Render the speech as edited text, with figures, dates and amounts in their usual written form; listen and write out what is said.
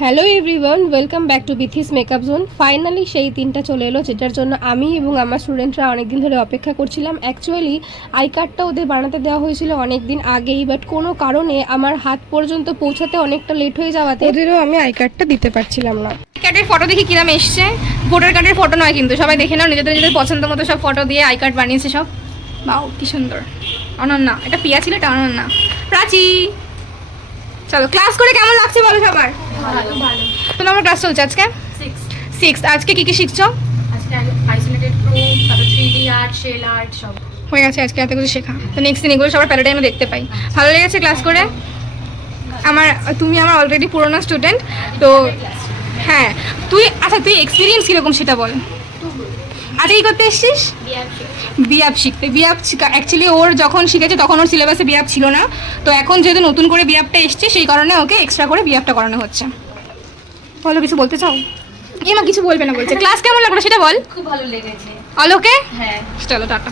Hello everyone, welcome back to Bithi's makeup zone. Finally সেই দিনটা চলে এলো যেটার জন্য আমি এবং আমার স্টুডেন্টরা অনেকদিন ধরে অপেক্ষা করছিলাম। অ্যাকচুয়ালি আই কার্ডটা ওদের বানাতে দেওয়া হয়েছিল অনেক দিন আগেই, বাট কোনো কারণে আমার হাত পর্যন্ত পৌঁছাতে অনেকটা লেট হয়ে যাওয়াতে ওদেরও আমি আই কার্ডটা দিতে পারছিলাম না। কার্ডের ফটো দেখি কিরাম এসছে। ভোটার কার্ডের ফটো নয় কিন্তু, সবাই দেখে নাও, নিজেদের পছন্দ মতো সব ফটো দিয়ে আই কার্ড বানিয়েছে সব। বাও কি সুন্দর। অনন্যা, এটা পিয়া ছিল, এটা অনন্যা। প্রাচী, চলো ক্লাস করে কেমন লাগছে বলো সবার? ভালো। তো আমার ক্লাস চলছে আজকে 6। আজকে কি কি শিখছো? আজকে আইসোলেটেড প্রুফ, তারপর 3D আর্ট, শেল আর্ট সব হয়ে গেছে আজকে এত কিছু শেখা। তো নেক্সট দিন এগুলো সবার প্যারাডাইমে দেখতে পাই। ভালো লেগেছে ক্লাস করে? তুমি আমার অলরেডি পুরোনো স্টুডেন্ট তো। হ্যাঁ, তুই এক্সপিরিয়েন্স কীরকম সেটা বল। আজকে কী করতে এসছিস? বিয়াপ শিখতে। বিয়াপ অ্যাকচুয়ালি ওর যখন শিখেছে তখন ওর সিলেবাসে বিয়াপ ছিল না, তো এখন যেহেতু নতুন করে বিয়াপটা এসছে সেই কারণে ওকে এক্সট্রা করে বিয়াপটা করানো হচ্ছে। বলো, কিছু বলতে চাও? এমা কিছু বলবে না বলছে। ক্লাস কেমন লাগলো সেটা বল। খুব ভালো লেগেছে। অলোকে? হ্যাঁ। চলো টাটা।